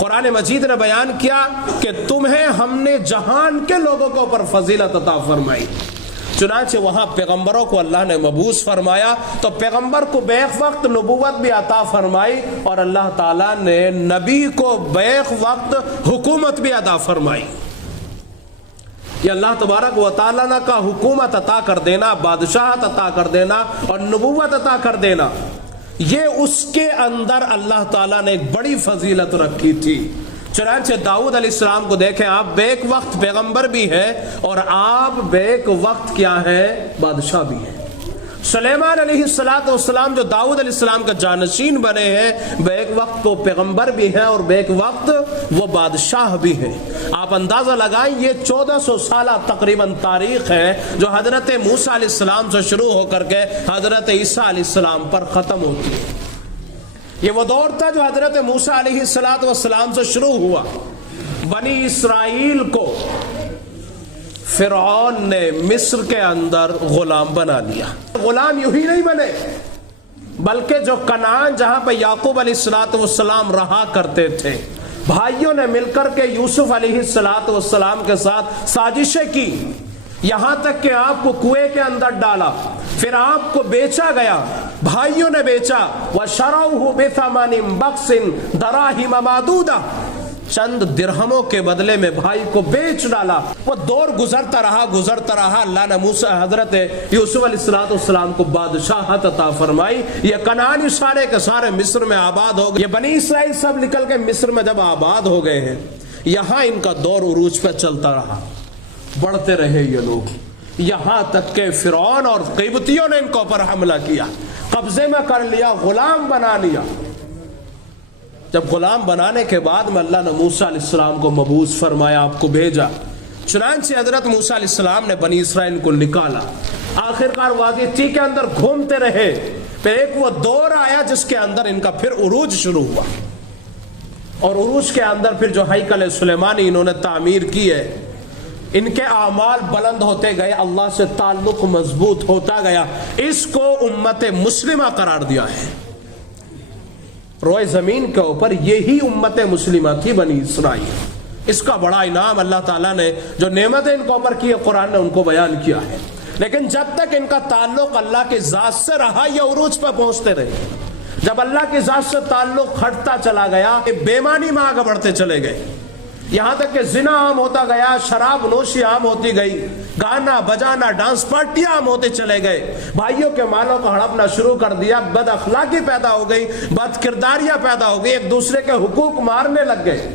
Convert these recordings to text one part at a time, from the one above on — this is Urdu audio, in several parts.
قرآن مجید نے بیان کیا کہ تمہیں ہم نے جہان کے لوگوں کے اوپر فضیلت عطا فرمائی. چنانچہ وہاں پیغمبروں کو اللہ نے مبعوث فرمایا تو پیغمبر کو بیک وقت نبوت بھی عطا فرمائی اور اللہ تعالیٰ نے نبی کو بیک وقت حکومت بھی عطا فرمائی. یہ اللہ تبارک و تعالیٰ کا حکومت عطا کر دینا، بادشاہت عطا کر دینا اور نبوت عطا کر دینا، یہ اس کے اندر اللہ تعالیٰ نے ایک بڑی فضیلت رکھی تھی. چنانچہ داؤد علیہ السلام کو دیکھیں، آپ بیک وقت پیغمبر بھی ہیں اور آپ بیک وقت کیا ہے، بادشاہ بھی ہیں. سلیمان علیہ السلام جو داؤد علیہ السلام کا جانشین بنے ہیں، بیک وقت وہ پیغمبر بھی ہیں اور بیک وقت وہ بادشاہ بھی ہیں. آپ اندازہ لگائیں، یہ 1400 سالہ تقریباً تاریخ ہے جو حضرت موسیٰ علیہ السلام سے شروع ہو کر کے حضرت عیسیٰ علیہ السلام پر ختم ہوتی ہے. یہ وہ دور تھا جو حضرت موسیٰ علیہ السلام سے شروع ہوا. بنی اسرائیل کو فرعون نے مصر کے اندر غلام بنا لیا. غلام یوں ہی نہیں بنے، بلکہ جو کنعان جہاں پہ یعقوب علیہ السلام رہا کرتے تھے، بھائیوں نے مل کر کے یوسف علیہ السلام کے ساتھ سازشیں کی، یہاں تک کہ آپ کو کنویں کے اندر ڈالا، پھر آپ کو بیچا گیا، بھائیوں نے بیچا. وَشَرَوْهُ بِثَمَنٍ بَخْسٍ دَرَاهِمَ مَعْدُودَةٍ، چند درہموں کے بدلے میں بھائی کو بیچ ڈالا. وہ دور گزرتا رہا. اللہ نے حضرت یوسف علیہ السلام کو بادشاہت عطا فرمائی. یہ کنعانی سارے کے سارے مصر میں آباد ہو گئے. یہ بنی اسرائیل سب نکل کے مصر میں جب آباد ہو گئے ہیں، یہاں ان کا دور عروج پہ چلتا رہا، بڑھتے رہے یہ لوگ، یہاں تک کہ فرعون اور قبطیوں نے ان کو پر حملہ کیا، قبضے میں کر لیا، غلام بنا لیا. جب غلام بنانے کے بعد میں اللہ نے موسیٰ علیہ السلام کو مبعوث فرمایا، آپ کو بھیجا. چنانچہ حضرت موسیٰ علیہ السلام نے بنی اسرائیل کو نکالا. آخرکار وادی طی کے اندر گھومتے رہے. پھر ایک وہ دور آیا جس کے اندر ان کا پھر عروج شروع ہوا، اور عروج کے اندر پھر جو ہیکل سلیمانی انہوں نے تعمیر کی ہے، ان کے اعمال بلند ہوتے گئے، اللہ سے تعلق مضبوط ہوتا گیا. اس کو امت مسلمہ قرار دیا ہے. روئے زمین کے اوپر یہی امت مسلمہ تھی بنی اسرائیل. اس کا بڑا انعام اللہ تعالیٰ نے جو نعمتیں ان کے اوپر کی ہے، قرآن نے ان کو بیان کیا ہے. لیکن جب تک ان کا تعلق اللہ کی ذات سے رہا، یہ عروج پہ پہنچتے رہے. جب اللہ کی ذات سے تعلق ہٹتا چلا گیا، بے ایمانی میں آگے بڑھتے چلے گئے، یہاں تک کہ زنا عام ہوتا گیا، شراب نوشی عام ہوتی گئی، گانا بجانا ڈانس پارٹیاں عام ہوتے چلے گئے، بھائیوں کے مالوں کو ہڑپنا شروع کر دیا، بد اخلاقی پیدا ہو گئی، بد کرداریاں پیدا ہو گئی، ایک دوسرے کے حقوق مارنے لگ گئے.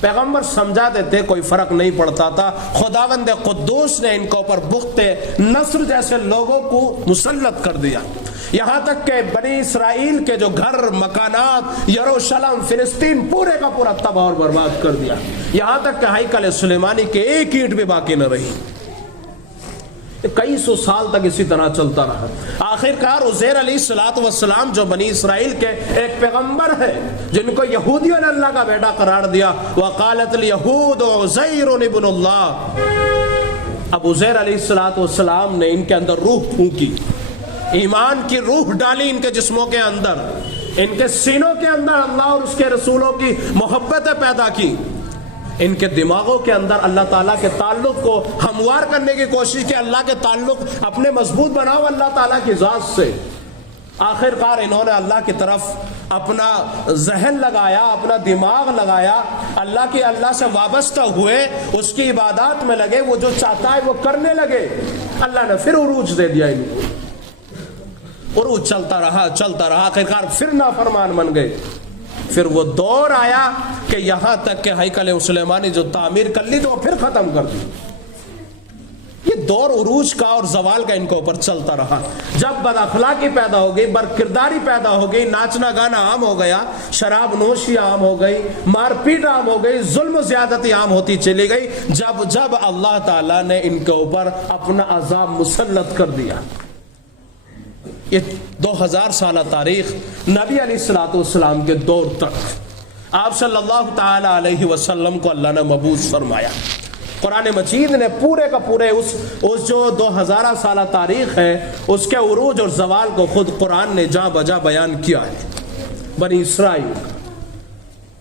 پیغمبر سمجھاتے تھے، کوئی فرق نہیں پڑتا تھا. خداوند قدوس نے ان کے اوپر بخت نصر جیسے لوگوں کو مسلط کر دیا، یہاں تک کہ بنی اسرائیل کے جو گھر مکانات، یروشلم، فلسطین پورے کا پورا تباہ اور برباد کر دیا. یہاں تک کہ ہیکل سلیمانی کے ایک اینٹ بھی باقی نہ رہی. کئی سو سال تک اسی طرح چلتا رہا. آخرکار عزیر علیہ السلام جو بنی اسرائیل کے ایک پیغمبر ہے، جن کو یہودیوں نے اللہ کا بیٹا قرار دیا، وقالت الیہود عزیر ابن اللہ. اب عزیر علیہ السلام نے ان کے اندر روح پھونکی، ایمان کی روح ڈالی ان کے جسموں کے اندر، ان کے سینوں کے اندر اللہ اور اس کے رسولوں کی محبتیں پیدا کی. ان کے دماغوں کے اندر اللہ تعالیٰ کے تعلق کو ہموار کرنے کی کوشش کی، اللہ کے تعلق اپنے مضبوط بناؤ اللہ تعالیٰ کی ذات سے. آخرکار انہوں نے اللہ کی طرف اپنا ذہن لگایا، اپنا دماغ لگایا، اللہ سے وابستہ ہوئے، اس کی عبادات میں لگے، وہ جو چاہتا ہے وہ کرنے لگے. اللہ نے پھر عروج دے دیا ان کو. عروج چلتا رہا، آخرکار پھر نافرمان بن گئے. پھر وہ دور آیا کہ یہاں تک کہ ہیکل سلیمانی جو تعمیر کر لی تو وہ پھر ختم کر دی. یہ دور عروج کا اور زوال کا ان کے اوپر چلتا رہا. جب بد اخلاقی پیدا ہو گئی، بد کرداری پیدا ہو گئی، ناچنا گانا عام ہو گیا، شراب نوشی عام ہو گئی، مار پیٹ عام ہو گئی، ظلم و زیادتی عام ہوتی چلی گئی، جب اللہ تعالیٰ نے ان کے اوپر اپنا عذاب مسلط کر دیا. یہ 2000 سالہ تاریخ نبی علیہ السلام کے دور تک آپ صلی اللہ تعالی علیہ وسلم کو اللہ نے مبعوث فرمایا. قرآن مجید نے پورے کا پورے اس جو 2000 سالہ تاریخ ہے، اس کے عروج اور زوال کو خود قرآن نے جا بجا بیان کیا ہے. بنی اسرائیل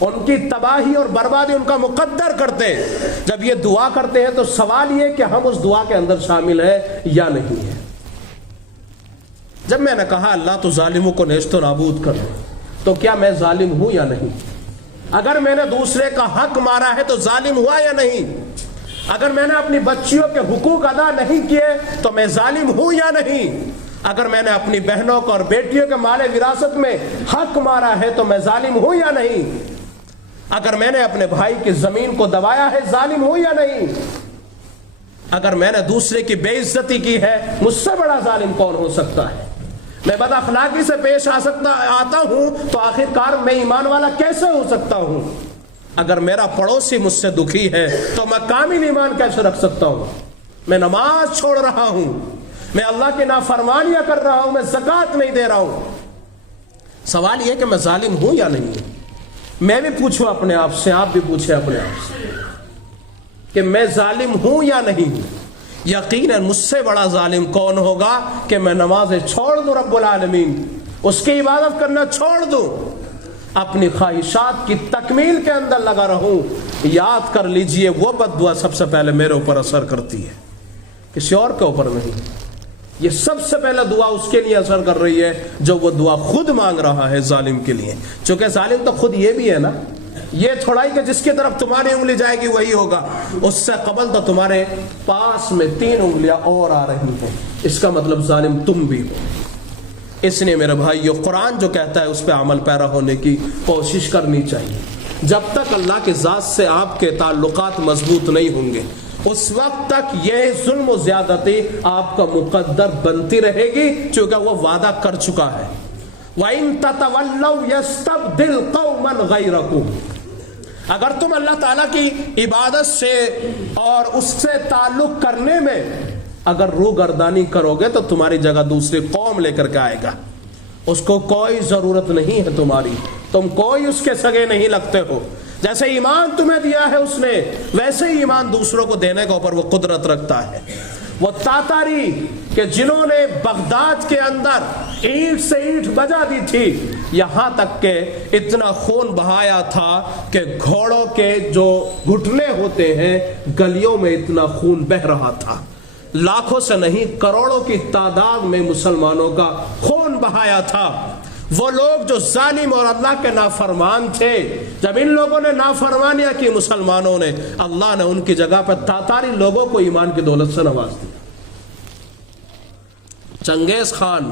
ان کی تباہی اور بربادی ان کا مقدر کرتے. جب یہ دعا کرتے ہیں تو سوال یہ کہ ہم اس دعا کے اندر شامل ہیں یا نہیں ہے. جب میں نے کہا اللہ تو ظالموں کو نیست و نابود کر دے، تو کیا میں ظالم ہوں یا نہیں؟ اگر میں نے دوسرے کا حق مارا ہے تو ظالم ہوا یا نہیں؟ اگر میں نے اپنی بچیوں کے حقوق ادا نہیں کیے تو میں ظالم ہوں یا نہیں؟ اگر میں نے اپنی بہنوں کو اور بیٹیوں کے مال وراثت میں حق مارا ہے تو میں ظالم ہوں یا نہیں؟ اگر میں نے اپنے بھائی کی زمین کو دبایا ہے ظالم ہوں یا نہیں؟ اگر میں نے دوسرے کی بے عزتی کی ہے، مجھ سے بڑا ظالم کون ہو سکتا ہے؟ میں بد اخلاقی سے پیش آتا ہوں تو آخرکار میں ایمان والا کیسے ہو سکتا ہوں؟ اگر میرا پڑوسی مجھ سے دکھی ہے تو میں کامل ایمان کیسے رکھ سکتا ہوں؟ میں نماز چھوڑ رہا ہوں، میں اللہ کی نافرمانیاں کر رہا ہوں، میں زکوٰۃ نہیں دے رہا ہوں. سوال یہ کہ میں ظالم ہوں یا نہیں؟ میں بھی پوچھوں اپنے آپ سے، آپ بھی پوچھیں اپنے آپ سے کہ میں ظالم ہوں یا نہیں؟ یقیناً مجھ سے بڑا ظالم کون ہوگا کہ میں نمازیں چھوڑ دوں، رب العالمین اس کی عبادت کرنا چھوڑ دوں، اپنی خواہشات کی تکمیل کے اندر لگا رہوں. یاد کر لیجئے وہ بد دعا سب سے پہلے میرے اوپر اثر کرتی ہے، کسی اور کے اوپر نہیں. یہ سب سے پہلے دعا اس کے لیے اثر کر رہی ہے جو وہ دعا خود مانگ رہا ہے ظالم کے لیے. چونکہ ظالم تو خود یہ بھی ہے نا، یہ تھوڑا ہی کہ جس کی طرف تمہاری انگلی جائے گی وہی ہوگا. اس سے قبل تو تمہارے پاس میں 3 انگلیاں اور آ رہی ہیں، اس کا مطلب ظالم تم بھی ہو. اس لیے میرے بھائیو، قرآن جو کہتا ہے اس پہ عمل پیرا ہونے کی کوشش کرنی چاہیے. جب تک اللہ کی ذات سے آپ کے تعلقات مضبوط نہیں ہوں گے اس وقت تک یہ ظلم و زیادتی آپ کا مقدر بنتی رہے گی، چونکہ وہ وعدہ کر چکا ہے. وَإِن تَتَوَلَّوْا يَسْتَبْدِلْ قَوْمًا غَيْرَكُمْ. اگر تم اللہ تعالیٰ کی عبادت سے اور اس سے تعلق کرنے میں اگر روگردانی کرو گے تو تمہاری جگہ دوسری قوم لے کر کے آئے گا. اس کو کوئی ضرورت نہیں ہے تمہاری، تم کوئی اس کے سگے نہیں لگتے ہو. جیسے ایمان تمہیں دیا ہے اس نے، ویسے ہی ایمان دوسروں کو دینے کے اوپر وہ قدرت رکھتا ہے. وہ تاتاری کہ جنہوں نے بغداد کے اندر اینٹ سے اینٹ بجا دی تھی، یہاں تک کہ اتنا خون بہایا تھا کہ گھوڑوں کے جو گھٹنے ہوتے ہیں گلیوں میں اتنا خون بہ رہا تھا. لاکھوں سے نہیں کروڑوں کی تعداد میں مسلمانوں کا خون بہایا تھا. وہ لوگ جو ظالم اور اللہ کے نافرمان تھے، جب ان لوگوں نے نافرمانیاں کی مسلمانوں نے، اللہ نے ان کی جگہ پر تاتاری لوگوں کو ایمان کی دولت سے نواز دیا. چنگیز خان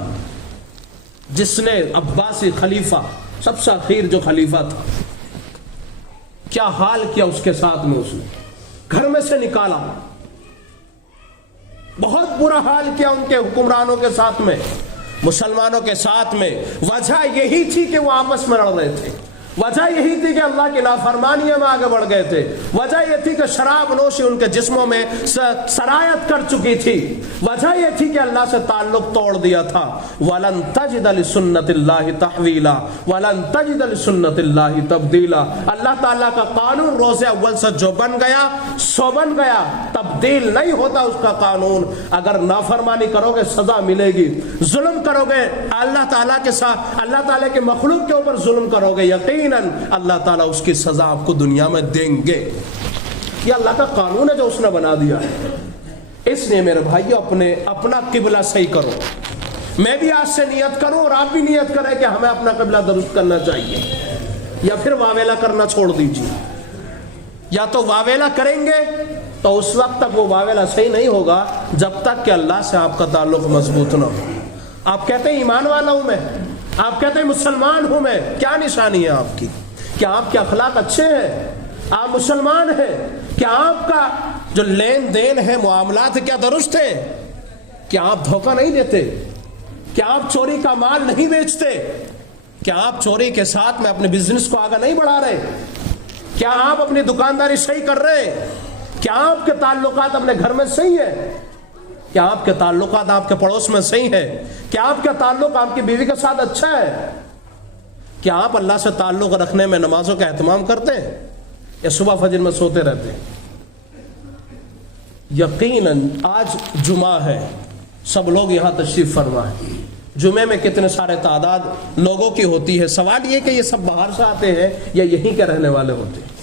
جس نے عباسی خلیفہ، سب سے اخیر جو خلیفہ تھا، کیا حال کیا اس کے ساتھ میں، اس نے گھر میں سے نکالا، بہت برا حال کیا ان کے حکمرانوں کے ساتھ میں، مسلمانوں کے ساتھ میں. وجہ یہی تھی کہ وہ آپس میں لڑ رہے تھے، وجہ یہی تھی کہ اللہ کی نافرمانیوں میں آگے بڑھ گئے تھے، وجہ یہ تھی کہ شراب نوشی ان کے جسموں میں سرایت کر چکی تھی، وجہ یہ تھی کہ اللہ سے تعلق توڑ دیا تھا. وَلَن تَجِدَ لِسُنَّتِ اللَّهِ تَحْوِيلًا وَلَن تَجِدَ لِسُنَّتِ اللَّهِ تَبْدِيلًا. اللہ تعالیٰ کا قانون روز اول سے جو بن گیا سو بن گیا، تبدیل نہیں ہوتا اس کا قانون. اگر نافرمانی کرو گے سزا ملے گی، ظلم کرو گے اللہ تعالیٰ کے ساتھ، اللہ تعالیٰ کے مخلوق کے اوپر ظلم کرو گے، یقیناً اللہ تعالیٰ اس کی سزا آپ کو دنیا میں دیں گے. یہ اللہ کا قانون ہے جو اس نے بنا دیا ہے. اس لیے میرے بھائیو اپنا قبلہ صحیح کرو. میں بھی آج سے نیت کروں اور آپ بھی نیت کریں کہ ہمیں اپنا قبلہ درست کرنا چاہیے، یا پھر واویلا کرنا چھوڑ دیجیے. یا تو واویلا کریں گے تو اس وقت تک وہ واویلا صحیح نہیں ہوگا جب تک کہ اللہ سے آپ کا تعلق مضبوط نہ ہو. آپ کہتے ہیں ایمان والا ہوں میں، آپ کہتے ہیں مسلمان ہوں میں، کیا نشانی ہے آپ کی؟ کیا آپ کے اخلاق اچھے ہیں؟ آپ مسلمان ہیں؟ کیا آپ کا جو لین دین ہے، معاملات ہے، کیا درست ہیں؟ کیا آپ دھوکہ نہیں دیتے؟ کیا آپ چوری کا مال نہیں بیچتے؟ کیا آپ چوری کے ساتھ میں اپنے بزنس کو آگے نہیں بڑھا رہے؟ کیا آپ اپنی دکانداری صحیح کر رہے ہیں؟ کیا آپ کے تعلقات اپنے گھر میں صحیح ہیں؟ کیا آپ کے تعلقات آپ کے پڑوس میں صحیح ہے؟ کیا آپ کا تعلق آپ کی بیوی کے ساتھ اچھا ہے؟ کیا آپ اللہ سے تعلق رکھنے میں نمازوں کا اہتمام کرتے ہیں یا صبح فجر میں سوتے رہتے ہیں؟ یقیناً آج جمعہ ہے، سب لوگ یہاں تشریف فرما ہے، جمعے میں کتنے سارے تعداد لوگوں کی ہوتی ہے. سوال یہ کہ یہ سب باہر سے آتے ہیں یا یہیں کے رہنے والے ہوتے ہیں؟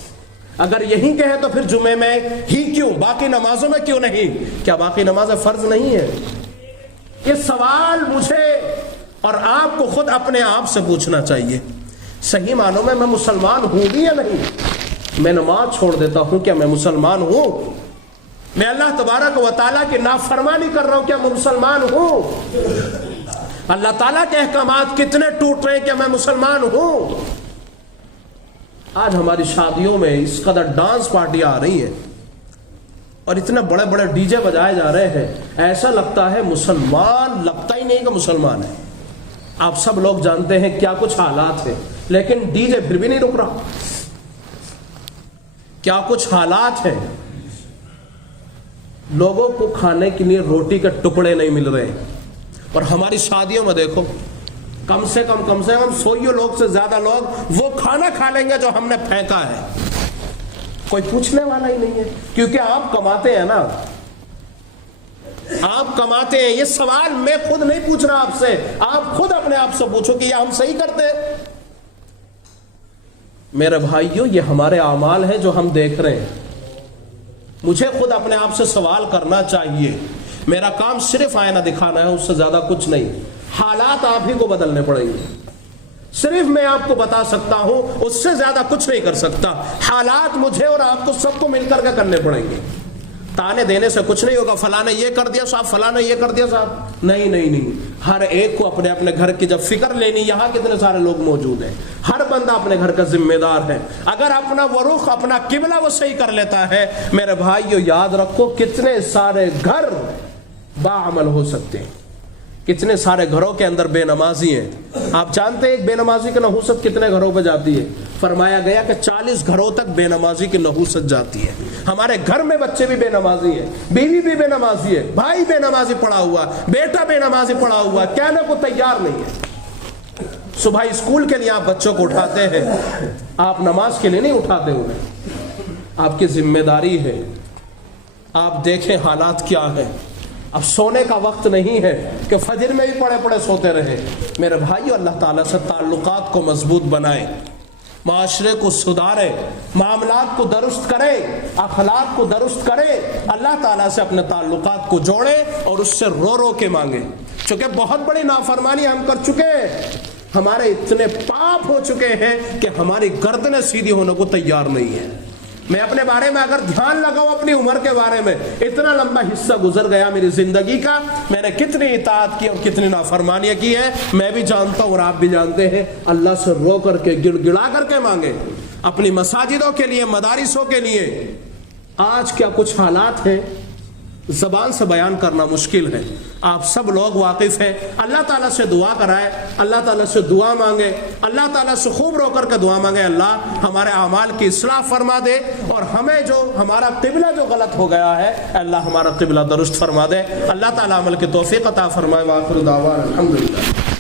اگر یہیں کے ہیں تو پھر جمعے میں ہی کیوں، باقی نمازوں میں کیوں نہیں؟ کیا باقی نمازیں فرض نہیں ہے؟ یہ سوال مجھے اور آپ کو خود اپنے آپ سے پوچھنا چاہیے. صحیح معنوں میں مسلمان ہوں بھی یا نہیں؟ میں نماز چھوڑ دیتا ہوں، کیا میں مسلمان ہوں؟ میں اللہ تبارک و تعالیٰ کی نافرمانی کر رہا ہوں، کیا میں مسلمان ہوں؟ اللہ تعالیٰ کے احکامات کتنے ٹوٹ رہے ہیں، کیا میں مسلمان ہوں؟ آج ہماری شادیوں میں اس قدر ڈانس پارٹیاں آ رہی ہیں اور اتنے بڑے بڑے ڈی جے بجائے جا رہے ہیں، ایسا لگتا ہے مسلمان لگتا ہی نہیں کہ مسلمان ہے. آپ سب لوگ جانتے ہیں کیا کچھ حالات ہیں، لیکن ڈی جے پھر بھی نہیں رک رہا. کیا کچھ حالات ہیں، لوگوں کو کھانے کے لیے روٹی کے ٹکڑے نہیں مل رہے. اور ہماری شادیوں میں دیکھو، کم سے کم 100 لوگ سے زیادہ لوگ وہ کھانا کھا لیں گے جو ہم نے پھینکا ہے. کوئی پوچھنے والا ہی نہیں ہے، کیونکہ آپ کماتے ہیں نا، آپ کماتے ہیں. یہ سوال میں خود نہیں پوچھ رہا آپ سے، آپ خود اپنے آپ سے پوچھو کہ یہ ہم صحیح کرتے ہیں؟ میرے بھائیوں، یہ ہمارے اعمال ہیں جو ہم دیکھ رہے ہیں. مجھے خود اپنے آپ سے سوال کرنا چاہیے. میرا کام صرف آئینہ دکھانا ہے، اس سے زیادہ کچھ نہیں. حالات آپ ہی کو بدلنے پڑیں گے. صرف میں آپ کو بتا سکتا ہوں، اس سے زیادہ کچھ نہیں کر سکتا. حالات مجھے اور آپ کو سب کو مل کر کے کرنے پڑیں گے. تانے دینے سے کچھ نہیں ہوگا، فلاں نے یہ کر دیا صاحب، فلاں نے یہ کر دیا صاحب. نہیں، ہر ایک کو اپنے اپنے گھر کی جب فکر لینی، یہاں کتنے سارے لوگ موجود ہیں، ہر بندہ اپنے گھر کا ذمہ دار ہے. اگر اپنا وہ رخ، اپنا قبلہ وہ صحیح کر لیتا ہے، میرے بھائیو یاد رکھو کتنے سارے گھر باعمل ہو سکتے ہیں. کتنے سارے گھروں کے اندر بے نمازی ہیں. آپ جانتے ہیں ایک بے نمازی کی نحوست کتنے گھروں پہ جاتی ہے؟ فرمایا گیا کہ 40 گھروں تک بے نمازی کی نحوست جاتی ہے. ہمارے گھر میں بچے بھی بے نمازی ہیں، بیوی بھی بے نمازی ہے، بھائی بے نمازی پڑا ہوا، بیٹا بے نمازی پڑا ہوا، کہنے کو تیار نہیں ہے. صبح اسکول کے لیے آپ بچوں کو اٹھاتے ہیں، آپ نماز کے لیے نہیں اٹھاتے ہوئے. آپ کی ذمہ داری ہے. آپ دیکھیں حالات کیا ہیں. اب سونے کا وقت نہیں ہے کہ فجر میں بھی پڑے پڑے سوتے رہے. میرے بھائیو، اللہ تعالیٰ سے تعلقات کو مضبوط بنائیں، معاشرے کو سدھاریں، معاملات کو درست کریں، اخلاق کو درست کریں. اللہ تعالیٰ سے اپنے تعلقات کو جوڑیں اور اس سے رو رو کے مانگیں. چونکہ بہت بڑی نافرمانی ہم کر چکے ہیں، ہمارے اتنے پاپ ہو چکے ہیں کہ ہماری گردنیں سیدھی ہونے کو تیار نہیں ہے. میں اپنے بارے میں اگر دھیان لگاؤں، اپنی عمر کے بارے میں، اتنا لمبا حصہ گزر گیا میری زندگی کا، میں نے کتنی اطاعت کی اور کتنی نافرمانیاں کی ہے میں بھی جانتا ہوں اور آپ بھی جانتے ہیں. اللہ سے رو کر کے، گڑ گڑا کر کے مانگے، اپنی مساجدوں کے لیے، مدارسوں کے لیے. آج کیا کچھ حالات ہیں زبان سے بیان کرنا مشکل ہے، آپ سب لوگ واقف ہیں. اللہ تعالیٰ سے دعا کرائے، اللہ تعالیٰ سے دعا مانگے، اللہ تعالیٰ سے خوب رو کر کے دعا مانگے. اللہ ہمارے اعمال کی اصلاح فرما دے اور ہمیں جو ہمارا قبلہ جو غلط ہو گیا ہے، اللہ ہمارا قبلہ درست فرما دے. اللہ تعالیٰ عمل کی توفیق عطا فرمائے. وآخر دعوانا الحمدللہ.